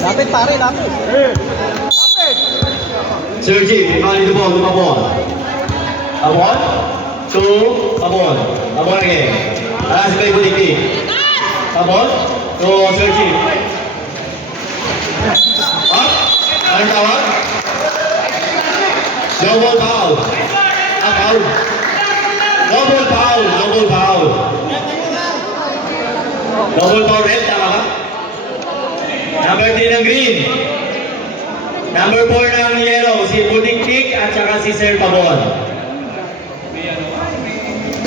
Lapit pare, lapit. Sergi, bali the ball, lumabon. Abon. Two, abon. Abon again. Alas kay Budiki. Abon. To Sergi. Up. Anong tawag? Double foul. Foul. Double foul. Double foul. Double foul red, tama ba? Number 3 ng green. Number 4 ng yellow, si Budiktik at saka si Sir Pabon.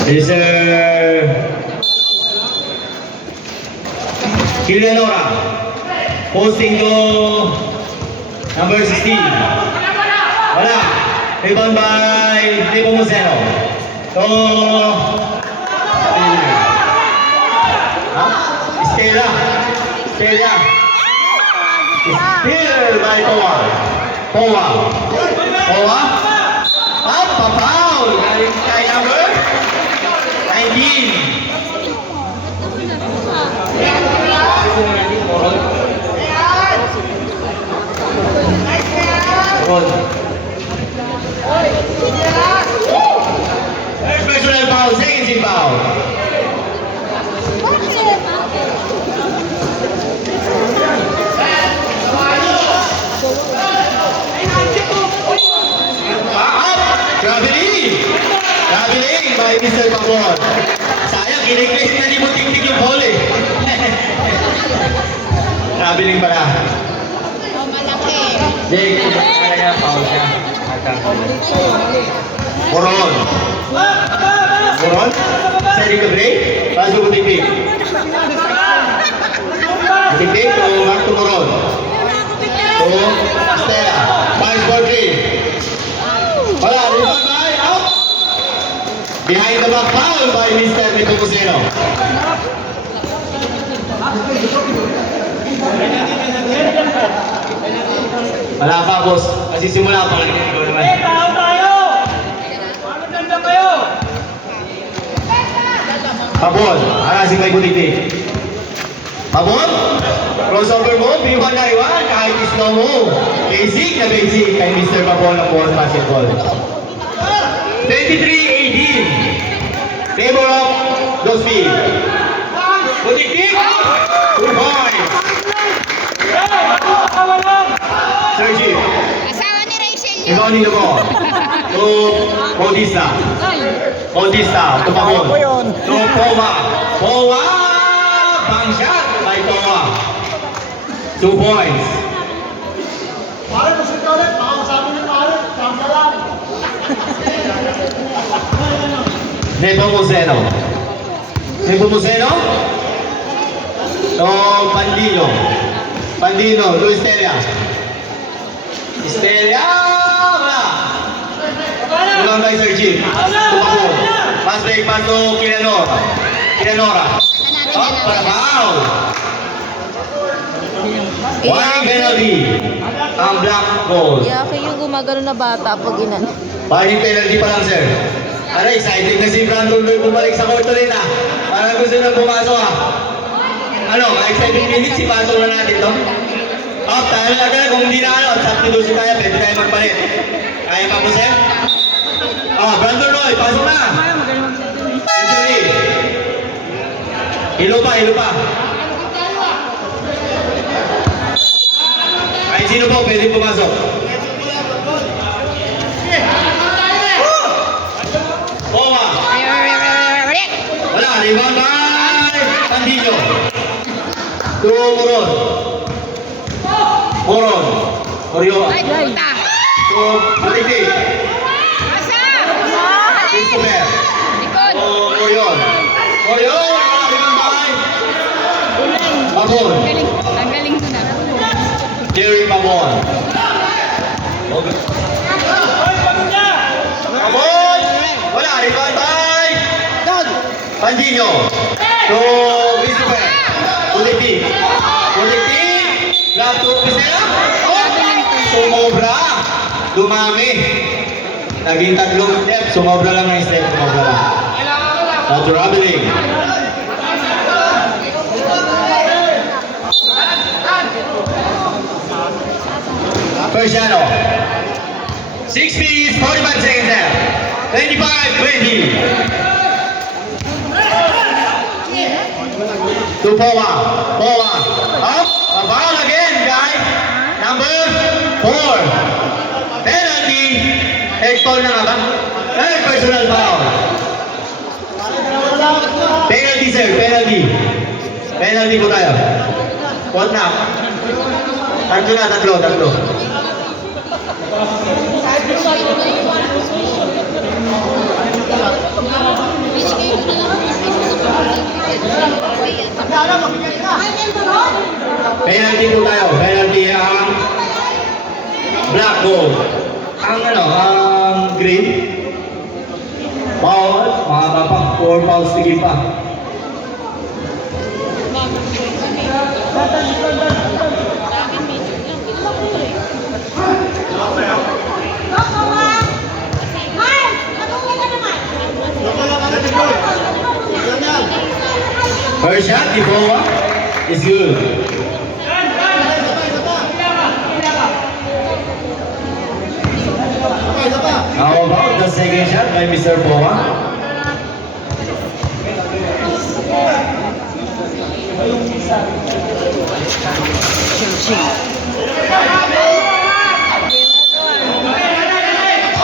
Si Sir Kilenora. Posting to number 16. Wala. Rebound by Lipo Moseno. So, Stella. Stella. Still by Powa. Powa. Powa. Up, pa-foul. Galing kay number 19. First personal foul, second team foul. Traveling by Mr. Pabon. Sayang, kiniklis na ni Butiktik yung ball eh. Traveling pala. Oh, malaki. Jake, kumakain na foul siya. Moron. Moron? Sa recovery? Paso Butiktik. Butiktik to Mark to Moron. To Stella. 5-4-3. Wala, rebound by out. Behind the back foul by Mr. Mito Cuseno. Wala pa, boss. Kasi simula pa lang ito naman. Tao tayo! Ano ganda kayo? Pabon, arasin kay Butiktik. Pabon, crossover mo, B1 na iwan, kahit slow mo. Basic na basic kay Mr. Pabon ng Boss Basketball. 23-18. Favor of Dosby. Butiktik. 2 points. Sergi. Asawa ni Rachel yun. Ikaw nila mo. To Bautista. Bautista. To Pabon. To Powa. Powa. Bang shot by Powa. 2 points. Pare, masita ulit. Baka masabi niyo pare. Tama lang. Neto Moseno. Neto Moseno. To Pandino. Pandino. To Estella. Estella. Wala. Ulang by Sergi. To Pabon. Pass break. Pass to Kilenora. Kilenora. Up para foul. Warning penalty. Ang black ball. Yaki yung gumagano na bata pag inan. Warning penalty pa lang, sir. Ano, excited na si Brandon Lloyd bumalik sa court ulit ah. Parang gusto na pumasok ah. Ano, kahit 7 minutes, ipasok na natin to. Up, tayo na agad. Kung hindi na ano, substitution tayo, pwede tayo magpalit. Kaya pa po, sir? Ah, Brandon Lloyd, pasok na. Injury. Hilo pa, hilo pa. Kahit sino po, pwede pumasok. Powa. Wala, rebound by Pandillo. To Moron. Moron. Orioa. Ay, puta. To Butiktik. Asa? Christopher. Likod. To Orion. Orion. Wala, rebound by Pabon. Galing. Ang galing ko na. Jerry Pabon. Pabon. Wala, rebound by Pandillo. To Christopher. Butiktik. Butiktik. Grab to Pisela. Oh! Sumobra. Dumami. Naging 3 step. Sumobra lang ng step. Sumobra lang. That's traveling. Persiano. 6 minutes, 45 seconds left. 25-20. To Powa. Powa. Up. A foul again, guys. Number 4. Penalty. Head foul na nga ba? Personal foul. Penalty, sir. Penalty. Penalty po tayo. What na? Tatlo. Penalty po tayo. Penalty ang black ball. Ang green. Foul. Mga pang 4 fouls tigil pa. First shot, di Powa. Is good. How about the second shot by Mr. Powa?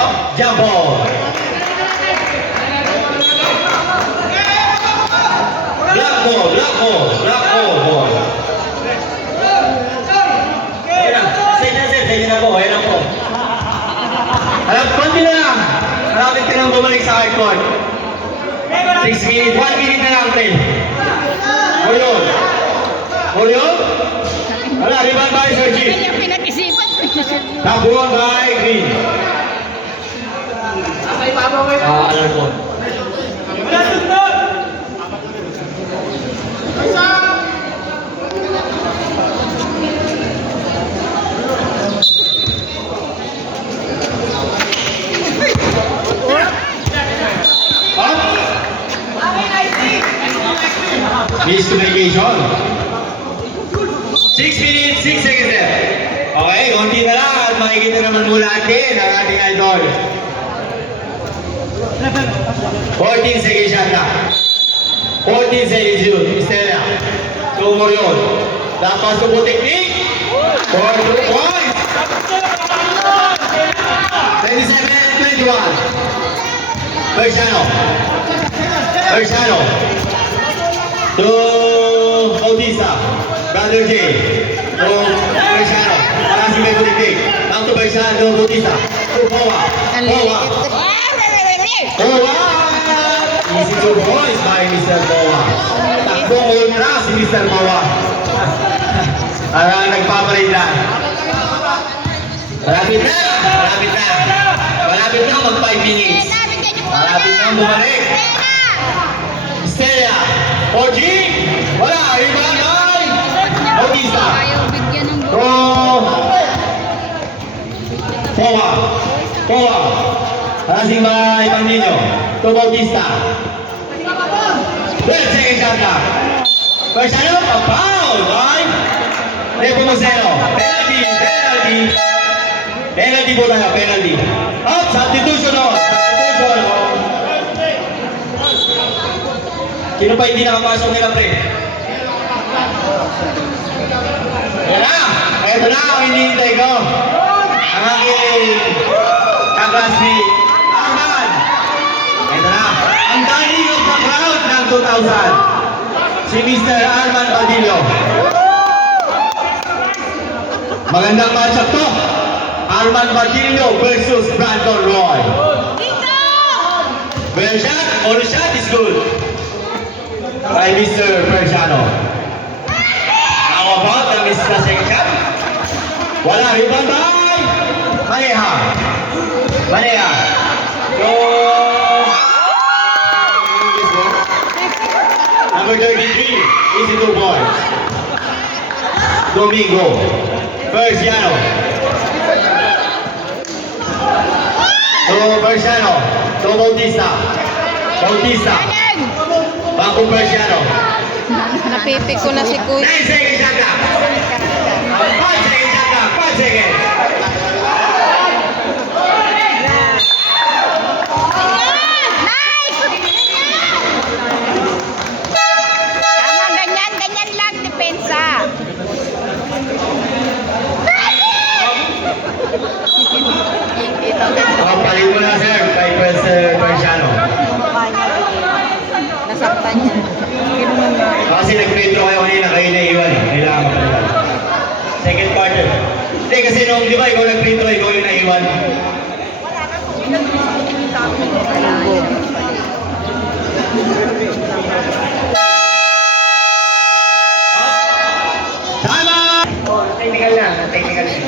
Up, jump ball. Black ball. Ayan na po. Konti na lang. Malapit ka nang bumalik sa high court. 6 minutes, 1 minute na lang, Tel. Murion? Wala, rebound by Sergi. Kanya pinag-isipan. Tabuan by Green. Alam po. Miscommunication. 6 minutes, 6 seconds left. Okay, konti na lang at makikita naman mula natin ang ating idol. 14 seconds shot na. 14 seconds yun. Stella. 2 more yun. Dapat po technique. 4 points. 27-21. Persiano. To Bautista. Brother J. To Persiano. Para si May Bulitik. Down to Persiano. To Bautista. To Powa. Easy to boys by Mr. Powa. Takbong ultra si Mr. Powa. Parang nagpapalit lang. Malapit na mag 5 minutes. Malapit na bumalik. Stella. 4G. Wala. Rebound by Bautista. Ayaw bigyan ng To Powa. Passing by Pandino. To Bautista. 12 seconds shot na. Persiano, pa-foul by Nepomuceno. Penalty po tayo, penalty. Up, substitution on. Sino pa hindi nakapasok nila, pre? Ito na ang hinihintay ko. Ang aking kaklasmate, Arman. Ito na, ang darling of the crowd ng 2000. Si Mr. Arman Padillo. Magandang matchup to. Arman Padillo versus Brandon Roy. Well shot, all shot is good. By Mr. Persiano. How about the Mr. Second shot? Wala, rebound by Maneha. So, number 33, easy 2 points. Domingo. Persiano. To Persiano. To Bautista. Bago Persiano. Napipi ko na si Kuya. 9 seconds shot clock. 5 seconds shot clock. 5 seconds. Kasi nag-retro kayo kanina, kayo naiwan. Kailangan mapalitan. Second quarter. Hindi, kasi nung di ba, ikaw nag-retro, ikaw yung naiwan. Tama! Technical na, technical na.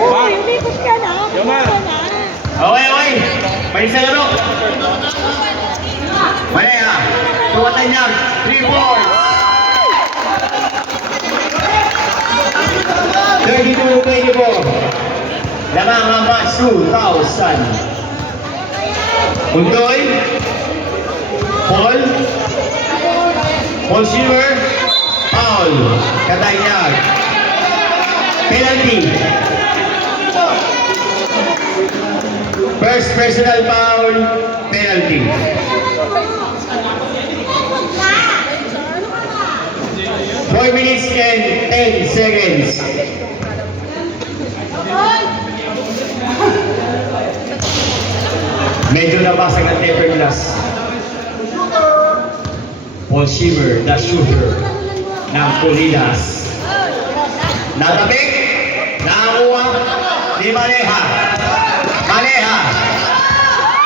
Oh, umikot ka na. Okay, okay. May isa laro. Mali ha. Tuwatan niya. 3 points. 32-24. Lamang ang match 2,000. Untoy. Paul. Paul Schimmer. Paul. Katanyag. Penalty. First personal foul, penalty. Four minutes and 10 seconds. Medyo nabasag ang temper glass. Paul Schimmer, the shooter ng Pulidas. Natapik, nakakuha ni Maneha.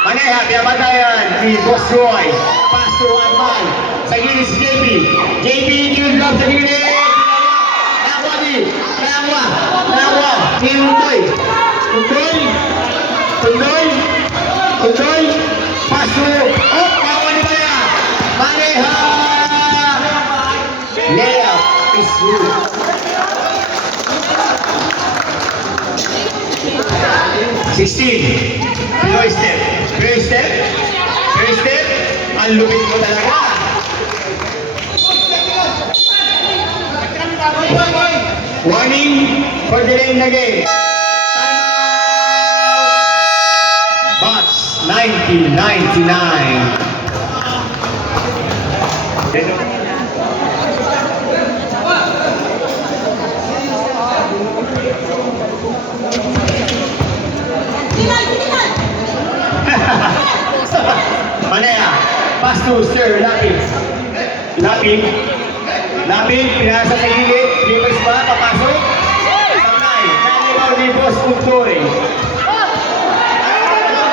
Maneha, pinapatayan ni Boss Roy. Pass to Adman. Sa gilid si JP. JP, give love sa gilid. Nakakuha di. Nakakuha. Si Untoy. Untoy. Pass to. Oh, nakakuha ni Maneha. Layup is good. 16. Pinoy step. Ang lupit mo talaga. Warning for delay in the game. Bots 1999. Manea, pass to Sir Lapid, pinasa sa